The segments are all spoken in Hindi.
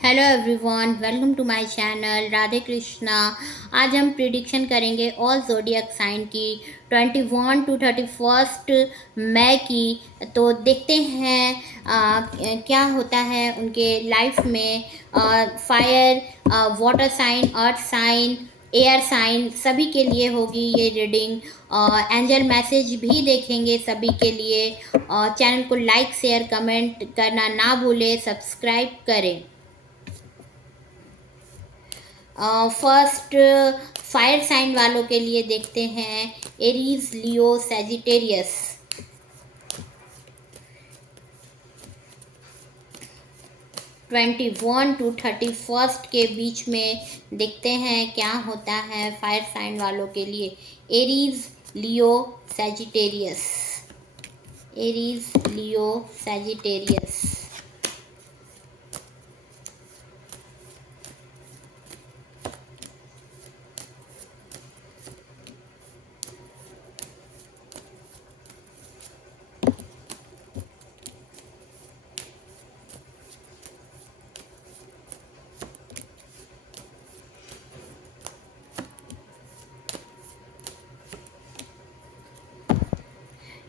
Hello everyone, welcome to my channel Radhe Krishna. आज हम प्रिडिक्शन करेंगे ऑल ज़ोडिएक साइन की 21 टू 31 मई की। तो देखते हैं क्या होता है उनके लाइफ में। Fire, water sign, earth sign, air sign सभी के लिए होगी ये रीडिंग। एंजल मैसेज भी देखेंगे सभी के लिए। चैनल को लाइक शेयर कमेंट करना ना भूलें, सब्सक्राइब करें। फर्स्ट फायर साइन वालों के लिए देखते हैं एरीज, लियो, सैजिटेरियस। 21 टू 31 के बीच में देखते हैं क्या होता है फायर साइन वालों के लिए। एरीज, लियो, सैजिटेरियस। एरीज, लियो, सैजिटेरियस।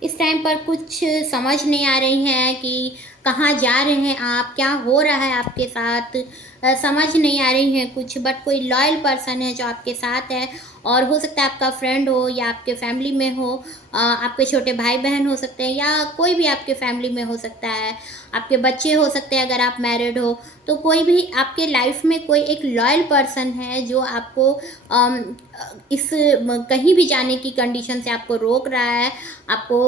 इस टाइम पर कुछ समझ नहीं आ रही हैं कि कहाँ जा रहे हैं आप, क्या हो रहा है आपके साथ। समझ नहीं आ रही हैं कुछ, बट कोई लॉयल पर्सन है जो आपके साथ है। और हो सकता है आपका फ्रेंड हो या आपके फैमिली में हो। आपके छोटे भाई बहन हो सकते हैं या कोई भी आपके फैमिली में हो सकता है। आपके बच्चे हो सकते हैं अगर आप मैरिड हो। तो कोई भी आपके लाइफ में कोई एक लॉयल पर्सन है जो आपको इस कहीं भी जाने की कंडीशन से आपको रोक रहा है। आपको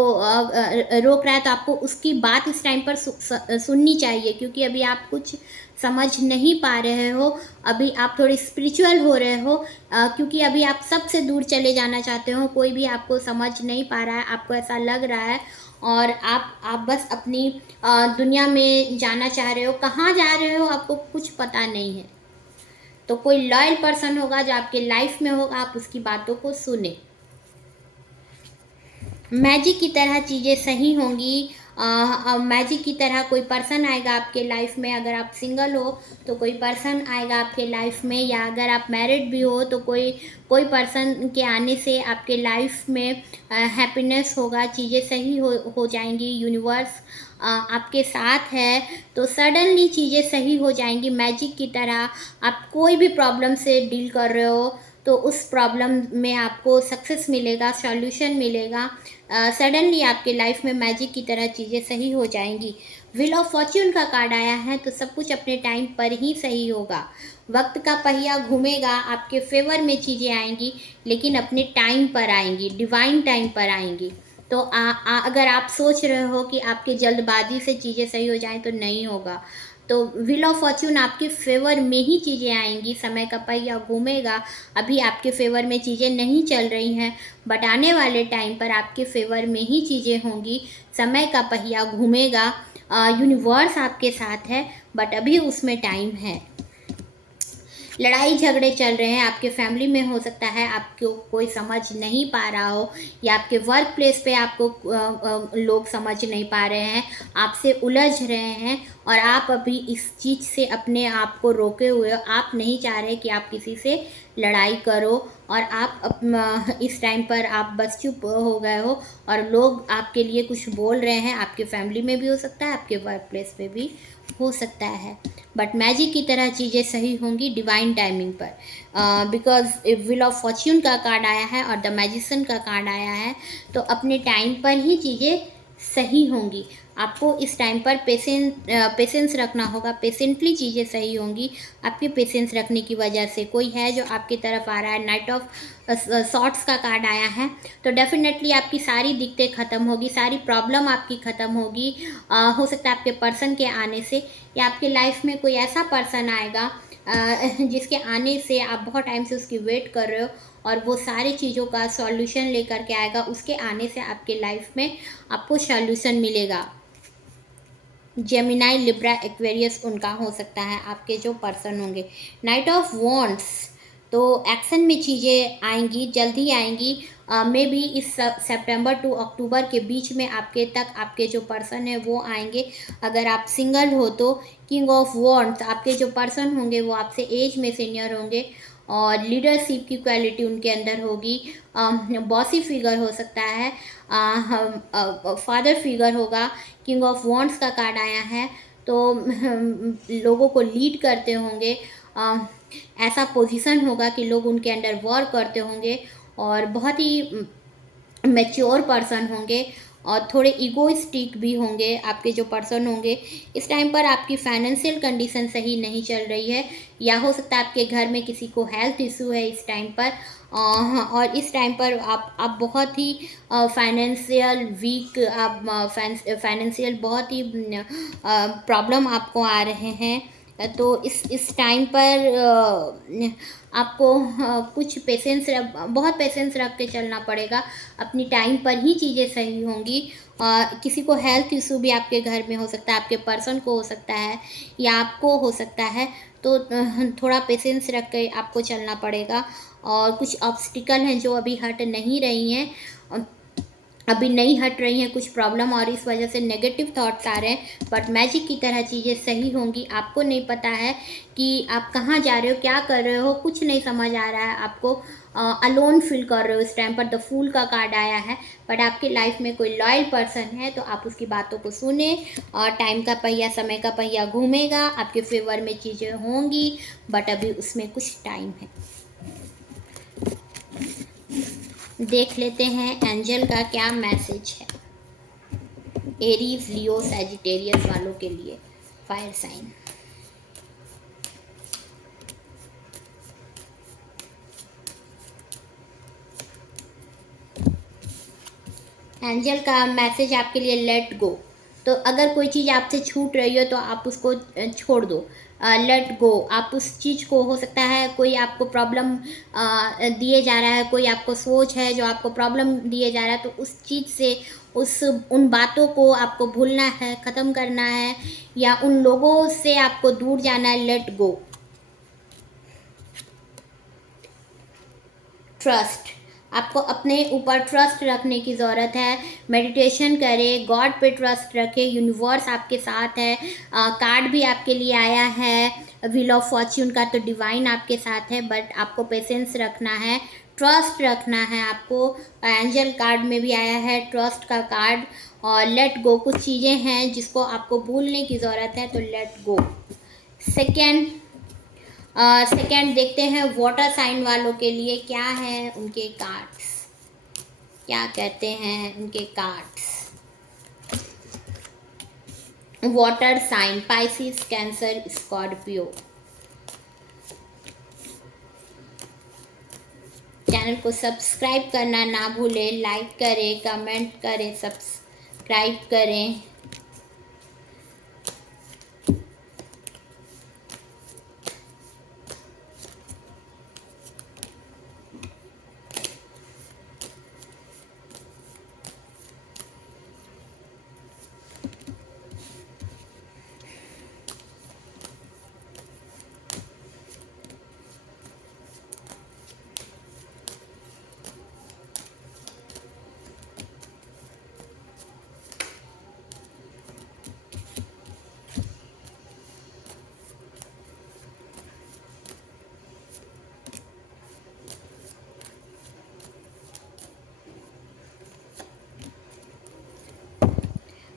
रोक रहा है तो आपको उसकी बात इस टाइम पर सुननी चाहिए, क्योंकि अभी आप कुछ समझ नहीं पा रहे हो। अभी आप थोड़ी स्पिरिचुअल हो रहे हो, क्योंकि अभी आप सबसे दूर चले जाना चाहते हो। कोई भी आपको समझ नहीं पा रहा है, आपको ऐसा लग रहा है। और आप बस अपनी दुनिया में जाना चाह रहे हो। कहाँ जा रहे हो आपको कुछ पता नहीं है। तो कोई लॉयल पर्सन होगा जो आपके लाइफ में होगा, आप उसकी बातों को सुने। मैजिक की तरह चीज़ें सही होंगी। मैजिक की तरह कोई पर्सन आएगा आपके लाइफ में। अगर आप सिंगल हो तो कोई पर्सन आएगा आपके लाइफ में, या अगर आप मैरिड भी हो तो कोई कोई पर्सन के आने से आपके लाइफ में हैप्पीनेस होगा। चीज़ें सही हो जाएंगी। यूनिवर्स आपके साथ है तो सडनली चीज़ें सही हो जाएंगी मैजिक की तरह। आप कोई भी प्रॉब्लम से डील कर रहे हो तो उस प्रॉब्लम में आपको सक्सेस मिलेगा, सॉल्यूशन मिलेगा। सडनली आपके लाइफ में मैजिक की तरह चीज़ें सही हो जाएंगी। व्हील ऑफ फॉर्च्यून का कार्ड आया है तो सब कुछ अपने टाइम पर ही सही होगा। वक्त का पहिया घूमेगा, आपके फेवर में चीज़ें आएंगी, लेकिन अपने टाइम पर आएंगी, डिवाइन टाइम पर आएंगी। तो अगर आप सोच रहे हो कि आपके जल्दबाजी से चीज़ें सही हो जाएं तो नहीं होगा। तो व्हील ऑफ फॉर्च्यून आपके फेवर में ही चीज़ें आएंगी। समय का पहिया घूमेगा। अभी आपके फेवर में चीज़ें नहीं चल रही हैं, बट आने वाले टाइम पर आपके फेवर में ही चीज़ें होंगी। समय का पहिया घूमेगा। यूनिवर्स आपके साथ है, बट अभी उसमें टाइम है। लड़ाई झगड़े चल रहे हैं आपके फैमिली में, हो सकता है आपको कोई समझ नहीं पा रहा हो, या आपके वर्क प्लेस पे आपको लोग समझ नहीं पा रहे हैं, आपसे उलझ रहे हैं। और आप अभी इस चीज़ से अपने आप को रोके हुए हो। आप नहीं चाह रहे कि आप किसी से लड़ाई करो, और आप इस टाइम पर आप बस चुप हो गए हो। और लोग आपके लिए कुछ बोल रहे हैं, आपके फैमिली में भी हो सकता है, आपके वर्क प्लेस पे भी हो सकता है। बट मैजिक की तरह चीज़ें सही होंगी डिवाइन टाइमिंग पर। बिकॉज व्हील ऑफ फॉर्च्यून का कार्ड आया है और द मैजिशियन का कार्ड आया है, तो अपने टाइम पर ही चीज़ें सही होंगी। आपको इस टाइम पर पेशेंस रखना होगा। पेशेंटली चीज़ें सही होंगी आपके पेशेंस रखने की वजह से। कोई है जो आपकी तरफ आ रहा है। नाइट ऑफ सॉर्ट्स का कार्ड आया है, तो डेफिनेटली आपकी सारी दिक्कतें ख़त्म होगी, सारी प्रॉब्लम आपकी ख़त्म होगी। हो सकता है आपके पर्सन के आने से, या आपके लाइफ में कोई ऐसा पर्सन आएगा जिसके आने से आप बहुत टाइम से उसकी वेट कर रहे हो, और वो सारी चीज़ों का सॉल्यूशन लेकर के आएगा। उसके आने से आपके लाइफ में आपको सॉल्यूशन मिलेगा। जेमिनाई, लिब्रा, एक्वेरियस उनका हो सकता है आपके जो पर्सन होंगे। नाइट ऑफ वॉन्ड्स, तो एक्शन में चीज़ें आएंगी, जल्दी आएंगी। मे बी इस सितंबर टू अक्टूबर के बीच में आपके तक आपके जो पर्सन है वो आएंगे। अगर आप सिंगल हो तो किंग ऑफ वॉन्ड्स, आपके जो पर्सन होंगे वो आपसे एज में सीनियर होंगे और लीडरशिप की क्वालिटी उनके अंदर होगी। बॉसी फिगर हो सकता है, फादर फिगर होगा। किंग ऑफ वॉन्ड्स का कार्ड आया है तो लोगों को लीड करते होंगे। ऐसा पोजीशन होगा कि लोग उनके अंडर वर्क करते होंगे और बहुत ही मैच्योर पर्सन होंगे और थोड़े इगोइस्टिक भी होंगे आपके जो पर्सन होंगे। इस टाइम पर आपकी फाइनेंशियल कंडीशन सही नहीं चल रही है, या हो सकता है आपके घर में किसी को हेल्थ इशू है इस टाइम पर। और इस टाइम पर आप बहुत ही फाइनेंशियल वीक, आप फाइनेंशियल बहुत ही प्रॉब्लम आपको आ रहे हैं। तो इस टाइम पर आपको कुछ पेशेंस, बहुत पेशेंस रख के चलना पड़ेगा। अपनी टाइम पर ही चीज़ें सही होंगी। किसी को हेल्थ इशू भी आपके घर में हो सकता है, आपके पर्सन को हो सकता है या आपको हो सकता है। तो थोड़ा पेशेंस रख के आपको चलना पड़ेगा। और कुछ ऑब्स्टिकल हैं जो अभी हट नहीं रही हैं, अभी नहीं हट रही हैं कुछ प्रॉब्लम, और इस वजह से नेगेटिव थॉट्स आ रहे हैं। बट मैजिक की तरह चीज़ें सही होंगी। आपको नहीं पता है कि आप कहाँ जा रहे हो, क्या कर रहे हो, कुछ नहीं समझ आ रहा है आपको। अलोन फील कर रहे हो इस टाइम पर। द फूल का कार्ड आया है। बट आपकी लाइफ में कोई लॉयल पर्सन है तो आप उसकी बातों को सुने। और टाइम का पहिया, समय का पहिया घूमेगा, आपके फेवर में चीज़ें होंगी। बट अभी उसमें कुछ टाइम है। देख लेते हैं एंजल का क्या मैसेज है एरीज, लियो, सैजिटेरियस वालों के लिए, फायर साइन। एंजल का मैसेज आपके लिए, लेट गो। तो अगर कोई चीज़ आपसे छूट रही हो तो आप उसको छोड़ दो, लेट गो। आप उस चीज़ को, हो सकता है कोई आपको प्रॉब्लम दिए जा रहा है, कोई आपको सोच है जो आपको प्रॉब्लम दिए जा रहा है, तो उस चीज़ से, उन बातों को आपको भूलना है, ख़त्म करना है, या उन लोगों से आपको दूर जाना है। Let go. ट्रस्ट, आपको अपने ऊपर ट्रस्ट रखने की ज़रूरत है। मेडिटेशन करें, गॉड पे ट्रस्ट रखें, यूनिवर्स आपके साथ है। कार्ड भी आपके लिए आया है व्हील ऑफ फॉर्च्यून का, तो डिवाइन आपके साथ है। बट आपको पेशेंस रखना है, ट्रस्ट रखना है आपको। एंजल कार्ड में भी आया है ट्रस्ट का कार्ड। और लेट गो, कुछ चीज़ें हैं जिसको आपको भूलने की ज़रूरत है, तो लेट गो। सेकेंड देखते हैं वाटर साइन वालों के लिए क्या है उनके कार्ड्स, क्या कहते हैं उनके cards. Water sign, Pisces, Cancer, Scorpio. Channel को सब्सक्राइब करना ना भूलें, लाइक करें, कमेंट करें, सब्सक्राइब करें।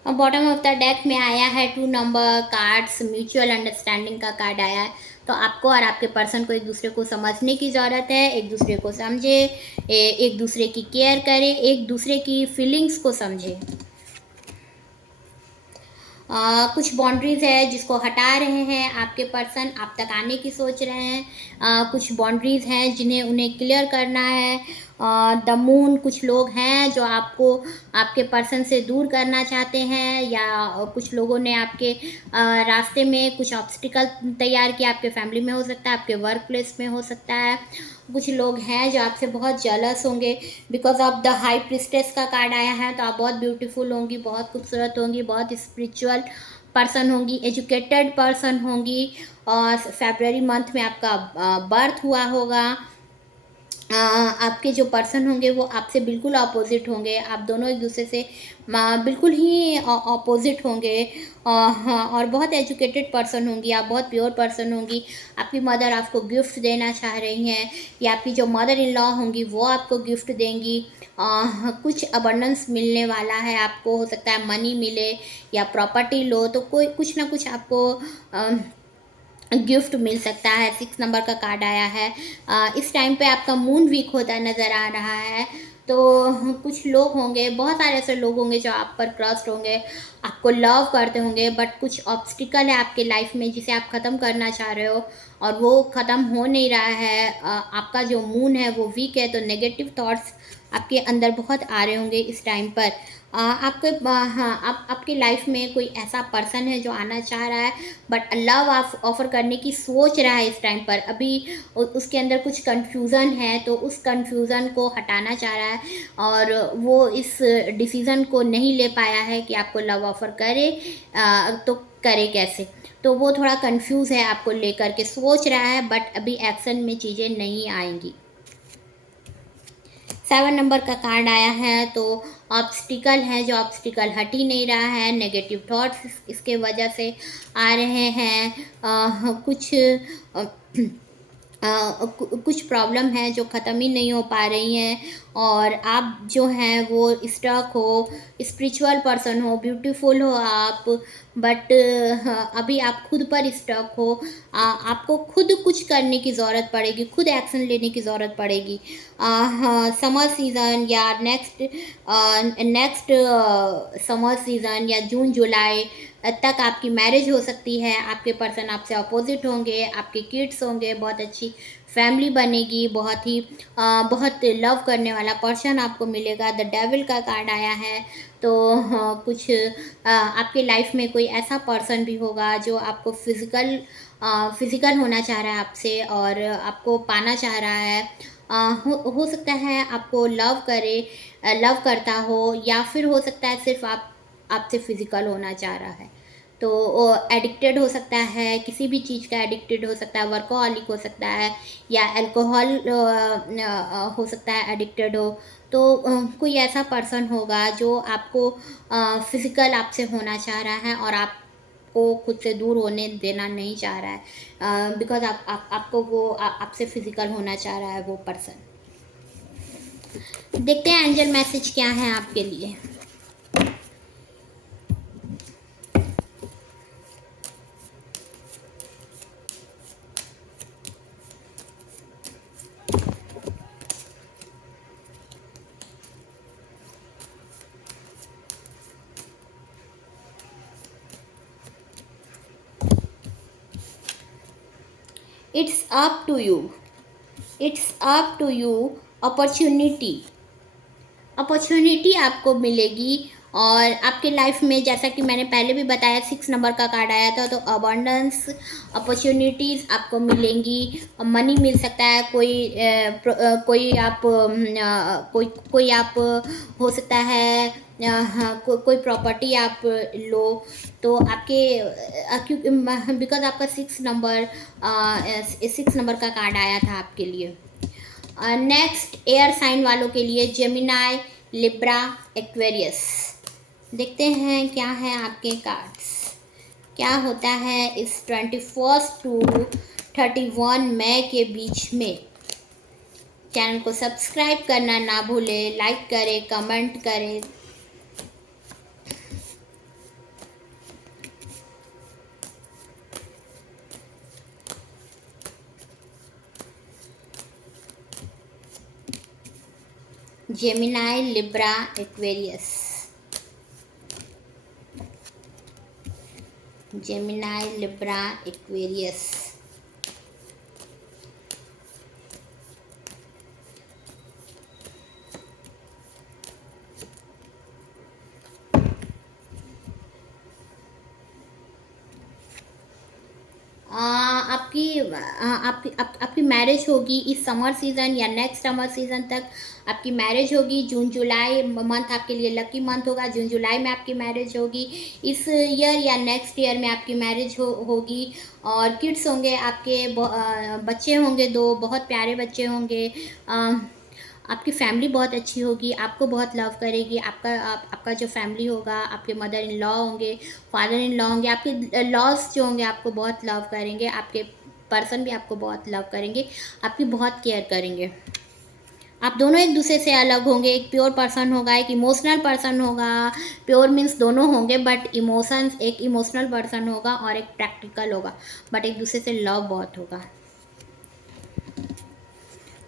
बॉटम ऑफ द डेक में आया है 2 नंबर कार्ड्स, म्यूचुअल अंडरस्टैंडिंग का कार्ड आया है। तो आपको और आपके पर्सन को एक दूसरे को समझने की ज़रूरत है, एक दूसरे को समझे, एक दूसरे की केयर करें, एक दूसरे की फीलिंग्स को समझे। कुछ बाउंड्रीज है जिसको हटा रहे हैं आपके पर्सन, आप तक आने की सोच रहे हैं। कुछ बाउंड्रीज हैं जिन्हें उन्हें क्लियर करना है। द मून, कुछ लोग हैं जो आपको आपके पर्सन से दूर करना चाहते हैं, या कुछ लोगों ने आपके रास्ते में कुछ ऑब्स्टिकल तैयार किया। आपके फैमिली में हो सकता है, आपके वर्क प्लेस में हो सकता है। कुछ लोग हैं जो आपसे बहुत जेलस होंगे because of the high priestess का कार्ड आया है। तो आप बहुत ब्यूटीफुल होंगी, बहुत खूबसूरत होंगी, बहुत स्पिरिचुअल पर्सन होंगी, एजुकेटेड पर्सन होंगी। और फरवरी मंथ में आपका बर्थ हुआ होगा। आपके जो पर्सन होंगे वो आपसे बिल्कुल अपोजिट होंगे। आप दोनों एक दूसरे से बिल्कुल ही अपोजिट होंगे। हाँ, और बहुत एजुकेटेड पर्सन होंगी आप, बहुत प्योर पर्सन होंगी। आपकी मदर आपको गिफ्ट देना चाह रही हैं, या आपकी जो मदर इन लॉ होंगी वो आपको गिफ्ट देंगी। कुछ अबंडेंस मिलने वाला है आपको, हो सकता है मनी मिले या प्रॉपर्टी लो, तो कोई कुछ ना कुछ आपको गिफ्ट मिल सकता है। 6 नंबर का कार्ड आया है। इस टाइम पे आपका मून वीक होता नज़र आ रहा है, तो कुछ लोग होंगे, बहुत सारे ऐसे लोग होंगे जो आप पर क्रस्ट होंगे, आपको लव करते होंगे, बट कुछ ऑब्स्टिकल है आपके लाइफ में जिसे आप ख़त्म करना चाह रहे हो और वो ख़त्म हो नहीं रहा है। आपका जो मून है वो वीक है, तो नेगेटिव थॉट्स आपके अंदर बहुत आ रहे होंगे इस टाइम पर। आपके हाँ, आपकी लाइफ में कोई ऐसा पर्सन है जो आना चाह रहा है, बट लव ऑफर करने की सोच रहा है इस टाइम पर। अभी उसके अंदर कुछ कंफ्यूजन है, तो उस कंफ्यूजन को हटाना चाह रहा है, और वो इस डिसीज़न को नहीं ले पाया है कि आपको लव ऑफर करे, तो करे कैसे। तो वो थोड़ा कंफ्यूज है, आपको लेकर के सोच रहा है, बट अभी एक्शन में चीज़ें नहीं आएंगी। 7 नंबर का कार्ड आया है, तो ऑब्स्टिकल है, जो ऑब्स्टिकल हट ही नहीं रहा है। नेगेटिव थॉट्स इसके वजह से आ रहे हैं। कुछ कुछ प्रॉब्लम है जो ख़त्म ही नहीं हो पा रही हैं, और आप जो हैं वो स्टक हो। स्पिरिचुअल पर्सन हो, ब्यूटीफुल हो आप, बट अभी आप खुद पर स्टक हो। आपको खुद कुछ करने की ज़रूरत पड़ेगी, खुद एक्शन लेने की ज़रूरत पड़ेगी। हाँ, समर सीज़न या नेक्स्ट समर सीज़न या जून जुलाई तक आपकी मैरिज हो सकती है। आपके पर्सन आपसे अपोजिट होंगे, आपके किड्स होंगे, बहुत अच्छी फैमिली बनेगी, बहुत लव करने वाला पर्सन आपको मिलेगा। द डेविल का कार्ड आया है, तो हाँ, कुछ आपके लाइफ में कोई ऐसा पर्सन भी होगा जो आपको फिज़िकल होना चाह रहा है आपसे, और आपको पाना चाह रहा है। हो सकता है आपको लव करता हो, या फिर हो सकता है सिर्फ आपसे फिज़िकल होना चाह रहा है। तो एडिक्टेड हो सकता है, किसी भी चीज़ का एडिक्टेड हो सकता है, वर्कोहॉलिक हो सकता है, या अल्कोहल हो सकता है एडिक्टेड हो। तो कोई ऐसा पर्सन होगा जो आपको फिज़िकल आपसे होना चाह रहा है, और आपको खुद से दूर होने देना नहीं चाह रहा है, बिकॉज आपको वो आपसे फिज़िकल होना चाह रहा है वो पर्सन। देखते हैं एंजल मैसेज क्या है आपके लिए। It's up to you, it's up to you. Opportunity आपको मिलेगी, और आपके लाइफ में, जैसा कि मैंने पहले भी बताया, 6 नंबर का कार्ड आया था, तो अबंडेंस अपॉर्चुनिटीज़ आपको मिलेंगी। मनी मिल सकता है, कोई आप हो सकता है, हाँ, कोई प्रॉपर्टी आप लो, तो आपके क्योंकि बिकॉज आपका 6 नंबर का कार्ड आया था आपके लिए। नेक्स्ट एयर साइन वालों के लिए जेमिनाई, लिब्रा, एक्वेरियस। देखते हैं क्या है आपके कार्ड्स, क्या होता है इस 21 टू 31 मई के बीच में। चैनल को सब्सक्राइब करना ना भूलें, लाइक करें, कमेंट करें। Gemini, Libra, Aquarius. Gemini, Libra, Aquarius. आपकी मैरिज होगी इस समर सीज़न या नेक्स्ट समर सीज़न तक आपकी मैरिज होगी। जून जुलाई मंथ आपके लिए लकी मंथ होगा। जून जुलाई में आपकी मैरिज होगी। इस ईयर या नेक्स्ट ईयर में आपकी मैरिज होगी। और किड्स होंगे आपके, बच्चे होंगे 2 बहुत प्यारे बच्चे होंगे। आपकी फैमिली बहुत अच्छी होगी, आपको बहुत लव करेगी। आपका जो फैमिली होगा, आपके मदर इन लॉ होंगे, फादर इन लॉ होंगे, आपके लॉस जो होंगे आपको बहुत लव करेंगे। आपके पर्सन भी आपको बहुत लव करेंगे, आपकी बहुत केयर करेंगे। आप दोनों एक दूसरे से अलग होंगे। एक प्योर पर्सन होगा, एक इमोशनल पर्सन होगा। प्योर मीन्स दोनों होंगे, बट इमोशंस, एक इमोशनल पर्सन होगा और एक प्रैक्टिकल होगा, बट एक दूसरे से लव बहुत होगा।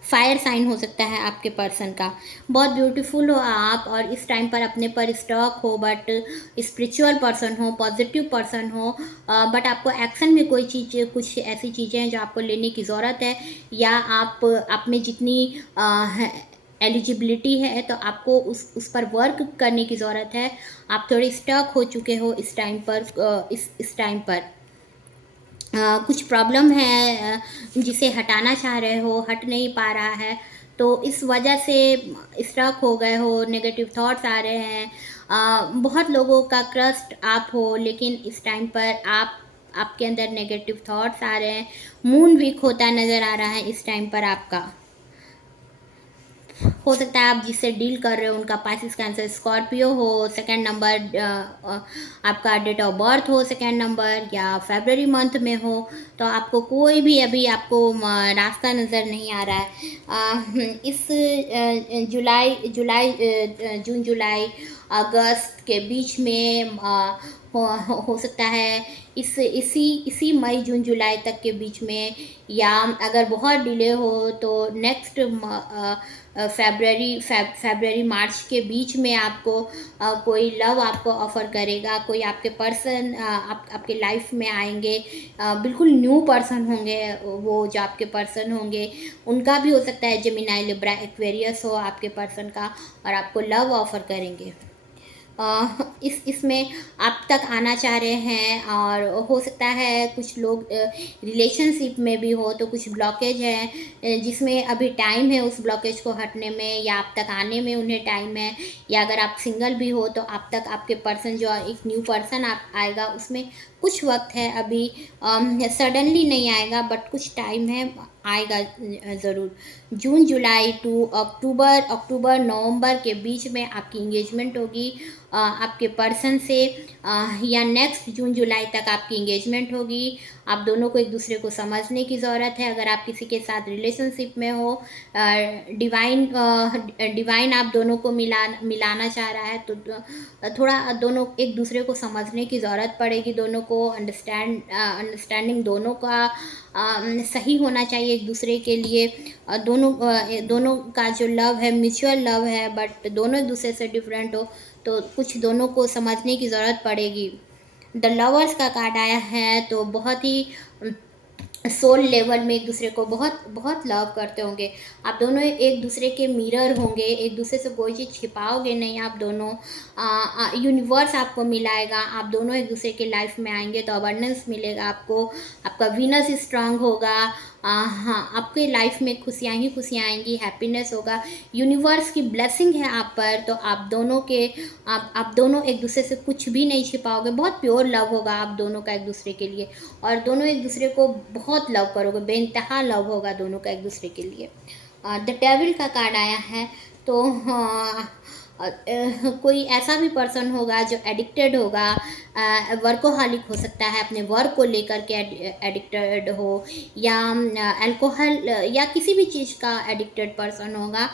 फायर साइन हो सकता है आपके पर्सन का। बहुत ब्यूटीफुल हो आप, और इस टाइम पर अपने पर स्टॉक हो, बट स्पिरिचुअल पर्सन हो, पॉजिटिव पर्सन हो, बट आपको एक्शन में कोई चीज़, कुछ ऐसी चीज़ें हैं जो आपको लेने की ज़रूरत है, या आप में जितनी एलिजिबिलिटी है तो आपको उस पर वर्क करने की ज़रूरत है। आप थोड़े स्टक हो चुके हो इस टाइम पर, इस टाइम पर कुछ प्रॉब्लम है जिसे हटाना चाह रहे हो, हट नहीं पा रहा है, तो इस वजह से स्ट्रक हो गए हो, नेगेटिव थॉट्स आ रहे हैं। बहुत लोगों का ट्रस्ट आप हो, लेकिन इस टाइम पर आपके अंदर नेगेटिव थॉट्स आ रहे हैं। मून वीक होता नज़र आ रहा है इस टाइम पर आपका। हो सकता है आप जिससे डील कर रहे हो उनका पाइसेस, कैंसर, स्कॉर्पियो हो। सेकंड नंबर आपका डेट ऑफ बर्थ हो सेकंड नंबर, या फरवरी मंथ में हो, तो आपको कोई भी अभी आपको रास्ता नज़र नहीं आ रहा है। इस जून जुलाई अगस्त के बीच में हो सकता है इसी मई जून जुलाई तक के बीच में, या अगर बहुत डिले हो तो नेक्स्ट फरवरी मार्च के बीच में आपको कोई लव आपको ऑफ़र करेगा। कोई आपके पर्सन आपके लाइफ में आएंगे, बिल्कुल न्यू पर्सन होंगे वो जो आपके पर्सन होंगे। उनका भी हो सकता है जेमिनी, लिब्रा, एक्वेरियस हो आपके पर्सन का, और आपको लव ऑफ़र करेंगे। इसमें आप तक आना चाह रहे हैं, और हो सकता है कुछ लोग रिलेशनशिप में भी हो तो कुछ ब्लॉकेज है जिसमें अभी टाइम है उस ब्लॉकेज को हटने में, या आप तक आने में उन्हें टाइम है। या अगर आप सिंगल भी हो तो आप तक आपके पर्सन जो एक न्यू पर्सन आप आएगा, उसमें कुछ वक्त है अभी, सडनली नहीं आएगा, बट कुछ टाइम है, आएगा ज़रूर। जून जुलाई टू अक्टूबर नवंबर के बीच में आपकी इंगेजमेंट होगी आपके पर्सन से, या नेक्स्ट जून जुलाई तक आपकी इंगेजमेंट होगी। आप दोनों को एक दूसरे को समझने की ज़रूरत है। अगर आप किसी के साथ रिलेशनशिप में हो, डिवाइन आप दोनों को मिलाना चाह रहा है, तो थोड़ा दोनों एक दूसरे को समझने की ज़रूरत पड़ेगी। दोनों को अंडरस्टैंडिंग दोनों का सही होना चाहिए एक दूसरे के लिए। दोनों का जो लव है म्यूचुअल लव है, बट दोनों एक दूसरे से डिफरेंट हो, तो कुछ दोनों को समझने की ज़रूरत पड़ेगी। द लवर्स का कार्ड आया है, तो बहुत ही सोल लेवल में एक दूसरे को बहुत बहुत लव करते होंगे। आप दोनों एक दूसरे के मिरर होंगे, एक दूसरे से कोई चीज़ छिपाओगे नहीं आप दोनों। यूनिवर्स आपको मिलाएगा, आप दोनों एक दूसरे के लाइफ में आएंगे तो अबंडेंस मिलेगा आपको। आपका वीनस स्ट्रांग होगा। हाँ, आपके लाइफ में खुशियाँ ही खुशियाँ आएंगी, हैप्पीनेस होगा। यूनिवर्स की ब्लेसिंग है आप पर, तो आप दोनों एक दूसरे से कुछ भी नहीं छिपाओगे। बहुत प्योर लव होगा आप दोनों का एक दूसरे के लिए, और दोनों एक दूसरे को बहुत लव करोगे, बेइंतहा लव होगा दोनों का एक दूसरे के लिए। द डेविल का कार्ड आया है, तो कोई ऐसा भी पर्सन होगा जो एडिक्टेड होगा, वर्कोहॉलिक हो सकता है, अपने वर्क को लेकर के एडिक्टेड हो, या अल्कोहल या किसी भी चीज़ का एडिक्टेड पर्सन होगा,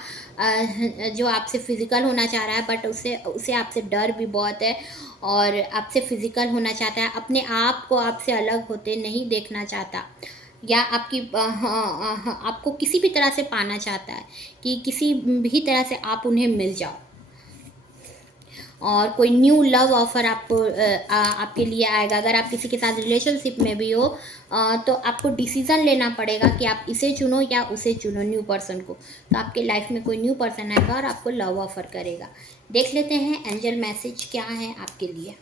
जो आपसे फिज़िकल होना चाह रहा है, बट उसे आपसे डर भी बहुत है, और आपसे फिज़िकल होना चाहता है, अपने आप को आपसे अलग होते नहीं देखना चाहता, या आपको किसी भी तरह से पाना चाहता है, कि किसी भी तरह से आप उन्हें मिल जाओ। और कोई न्यू लव ऑफ़र आपके लिए आएगा। अगर आप किसी के साथ रिलेशनशिप में भी हो, तो आपको डिसीज़न लेना पड़ेगा कि आप इसे चुनो या उसे चुनो, न्यू पर्सन को। तो आपके लाइफ में कोई न्यू पर्सन आएगा और आपको लव ऑफ़र करेगा। देख लेते हैं एंजल मैसेज क्या है आपके लिए।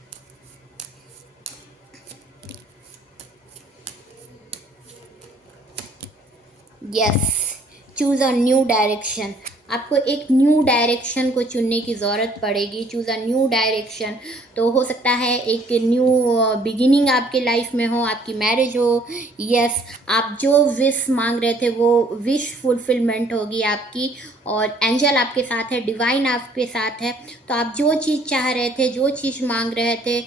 Yes, choose a new direction. आपको एक न्यू डायरेक्शन को चुनने की ज़रूरत पड़ेगी। चूज़ अ न्यू डायरेक्शन, तो हो सकता है एक न्यू बिगिनिंग आपके लाइफ में हो, आपकी मैरिज हो। यस, आप जो विश मांग रहे थे वो विश फुलफिलमेंट होगी आपकी, और एंजल आपके साथ है, डिवाइन आपके साथ है। तो आप जो चीज़ चाह रहे थे, जो चीज़ मांग रहे थे,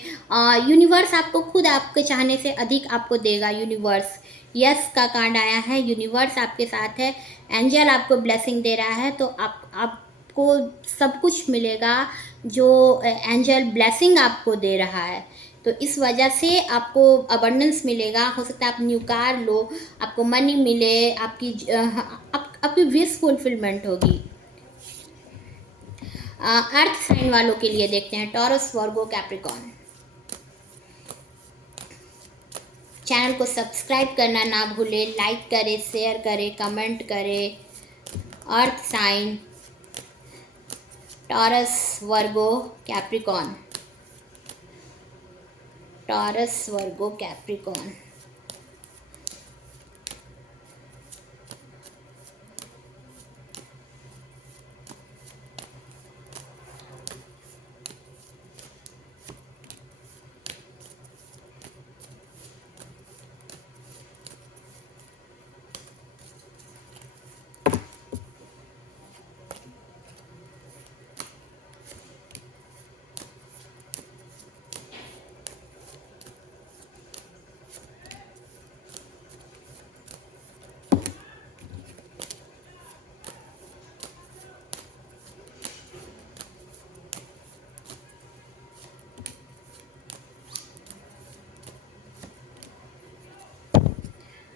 यूनिवर्स आपको खुद आपके चाहने से अधिक आपको देगा। यूनिवर्स, यस का कार्ड आया है, यूनिवर्स आपके साथ है, एंजल आपको ब्लेसिंग दे रहा है। तो आपको सब कुछ मिलेगा जो एंजल ब्लेसिंग आपको दे रहा है। तो इस वजह से आपको अबंडेंस मिलेगा। हो सकता है आप न्यू कार लो, आपको मनी मिले, आपकी विश फुलफिलमेंट होगी। अर्थ साइन वालों के लिए देखते हैं, टॉरस, वर्गो, कैप्रिकॉर्न। चैनल को सब्सक्राइब करना ना भूलें, लाइक करें, शेयर करें, कमेंट करें। अर्थ साइन टॉरस, वर्गो, कैप्रिकॉर्न। टॉरस, वर्गो, कैप्रिकॉर्न।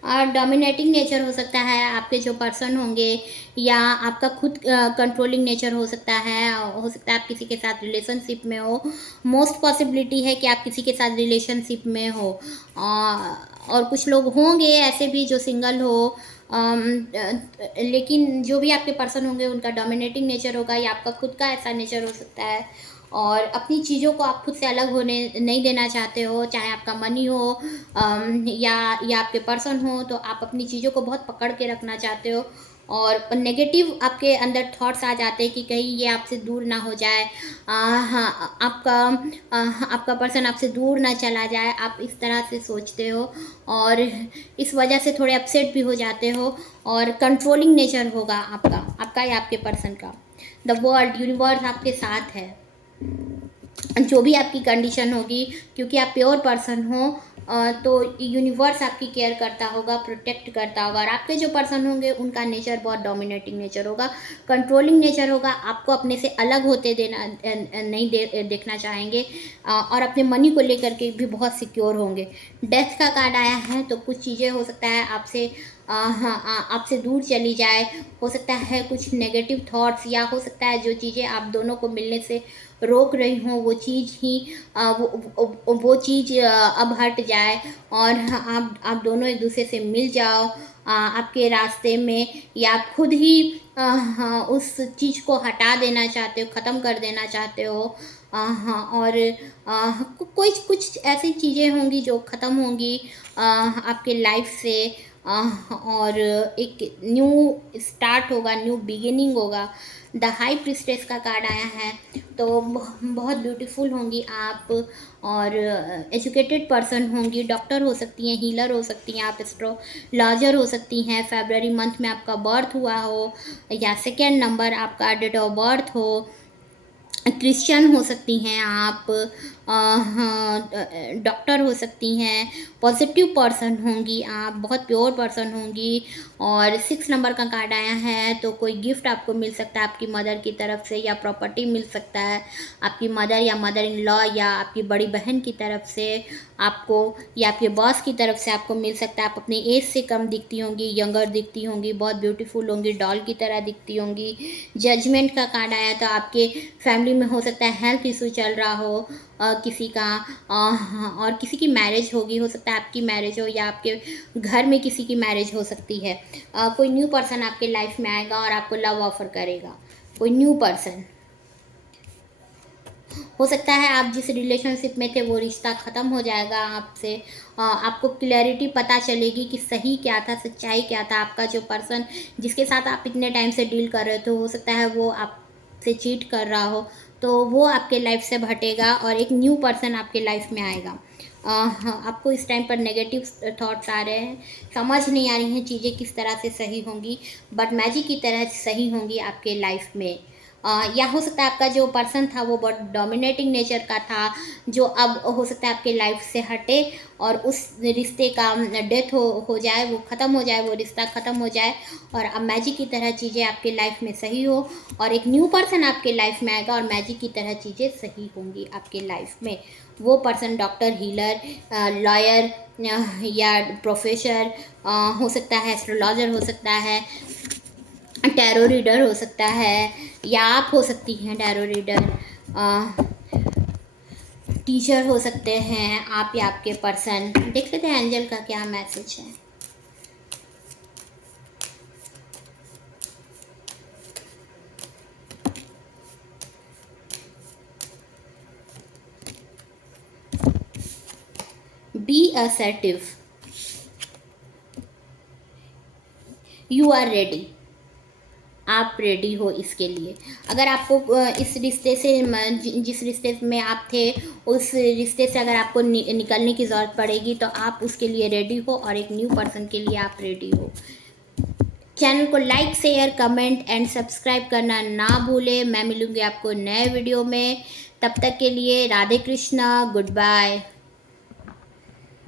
और डोमिनेटिंग नेचर हो सकता है आपके जो पर्सन होंगे, या आपका खुद कंट्रोलिंग नेचर हो सकता है। आप किसी के साथ रिलेशनशिप में हो। मोस्ट पॉसिबिलिटी है कि आप किसी के साथ रिलेशनशिप में हो। और कुछ लोग होंगे ऐसे भी जो सिंगल हो। लेकिन जो भी आपके पर्सन होंगे उनका डोमिनेटिंग नेचर होगा, या आपका खुद का ऐसा नेचर हो सकता है। और अपनी चीज़ों को आप खुद से अलग होने नहीं देना चाहते हो, चाहे आपका मनी हो या आपके पर्सन हो। तो आप अपनी चीज़ों को बहुत पकड़ के रखना चाहते हो, और नेगेटिव आपके अंदर थॉट्स आ जाते हैं कि कहीं ये आपसे दूर ना हो जाए। हाँ, आपका पर्सन आपसे दूर ना चला जाए, आप इस तरह से सोचते हो, और इस वजह से थोड़े अपसेट भी हो जाते हो। और कंट्रोलिंग नेचर होगा आपका या आपके पर्सन का। द वर्ल्ड, यूनिवर्स आपके साथ है, जो भी आपकी कंडीशन होगी, क्योंकि आप प्योर पर्सन हो। तो यूनिवर्स आपकी केयर करता होगा, प्रोटेक्ट करता होगा। और आपके जो पर्सन होंगे उनका नेचर बहुत डोमिनेटिंग नेचर होगा, कंट्रोलिंग नेचर होगा। आपको अपने से अलग होते नहीं देखना चाहेंगे, और अपने मनी को लेकर के भी बहुत सिक्योर होंगे। डेथ का कार्ड आया है, तो कुछ चीज़ें हो सकता है आपसे दूर चली जाए। हो सकता है कुछ नेगेटिव थॉट्स, या हो सकता है जो चीज़ें आप दोनों को मिलने से रोक रही हूँ वो चीज़ ही वो चीज़ अब हट जाए, और आप दोनों एक दूसरे से मिल जाओ आपके रास्ते में, या आप खुद ही हाँ, उस चीज़ को हटा देना चाहते हो, ख़त्म कर देना चाहते हो। हाँ, और कोई कुछ ऐसी चीज़ें होंगी जो ख़त्म होंगी आपके लाइफ से। और एक न्यू स्टार्ट होगा, न्यू बिगिनिंग होगा। द हाई प्रिस्टेस का कार्ड आया है, तो बहुत ब्यूटीफुल होंगी आप, और एजुकेटेड पर्सन होंगी। डॉक्टर हो सकती हैं, हीलर हो सकती हैं, आप एस्ट्रोलॉजर हो सकती हैं। फरवरी मंथ में आपका बर्थ हुआ हो, या सेकेंड नंबर आपका डेट ऑफ बर्थ हो। क्रिश्चियन हो सकती हैं आप, डॉक्टर हो सकती हैं, पॉजिटिव पर्सन होंगी आप, बहुत प्योर पर्सन होंगी। और 6 नंबर का कार्ड आया है, तो कोई गिफ्ट आपको मिल सकता है आपकी मदर की तरफ से, या प्रॉपर्टी मिल सकता है आपकी मदर या मदर इन लॉ, या आपकी बड़ी बहन की तरफ से आपको, या आपके बॉस की तरफ से आपको मिल सकता है। आप अपनी एज से कम दिखती होंगी, यंगर दिखती होंगी, बहुत ब्यूटीफुल होंगी, डॉल की तरह दिखती होंगी। जजमेंट का कार्ड आया, तो आपके फैमिली में हो सकता है हेल्थ इशू चल रहा हो किसी का, और किसी की मैरिज होगी। हो सकता है आपकी मैरिज हो, या आपके घर में किसी की मैरिज हो सकती है। कोई न्यू पर्सन आपके लाइफ में आएगा और आपको लव ऑफर करेगा, कोई न्यू पर्सन। हो सकता है आप जिस रिलेशनशिप में थे वो रिश्ता ख़त्म हो जाएगा आपसे। आपको क्लैरिटी पता चलेगी कि सही क्या था, सच्चाई क्या था। आपका जो पर्सन जिसके साथ आप इतने टाइम से डील कर रहे थे, हो सकता है वो आपसे चीट कर रहा हो, तो वो आपके लाइफ से हटेगा और एक न्यू पर्सन आपके लाइफ में आएगा। हाँ, आपको इस टाइम पर नेगेटिव थॉट्स आ रहे हैं, समझ नहीं आ रही हैं चीज़ें किस तरह से सही होंगी, बट मैजिक की तरह सही होंगी आपके लाइफ में। या हो सकता है आपका जो पर्सन था वो बहुत डोमिनेटिंग नेचर का था, जो अब हो सकता है आपके लाइफ से हटे और उस रिश्ते का डेथ हो जाए, वो ख़त्म हो जाए, वो रिश्ता ख़त्म हो जाए और अब मैजिक की तरह चीज़ें आपके लाइफ में सही हो और एक न्यू पर्सन आपके लाइफ में आएगा और मैजिक की तरह चीज़ें सही होंगी आपके लाइफ में। वो पर्सन डॉक्टर, हीलर, लॉयर या प्रोफेसर हो सकता है, एस्ट्रोलॉजर हो सकता है, टैरो रीडर हो सकता है, या आप हो सकती हैं टैरो रीडर, टीचर हो सकते हैं आप या आपके पर्सन। देख लेते हैं एंजल का क्या मैसेज है। Be assertive, you are ready, आप रेडी हो इसके लिए। अगर आपको इस रिश्ते से जिस रिश्ते में आप थे उस रिश्ते से अगर आपको निकलने की ज़रूरत पड़ेगी तो आप उसके लिए रेडी हो और एक न्यू पर्सन के लिए आप रेडी हो। चैनल को like, share, comment and subscribe करना ना भूलें। मैं मिलूँगी आपको नए वीडियो में, तब तक के लिए राधे कृष्णा, गुड बाय।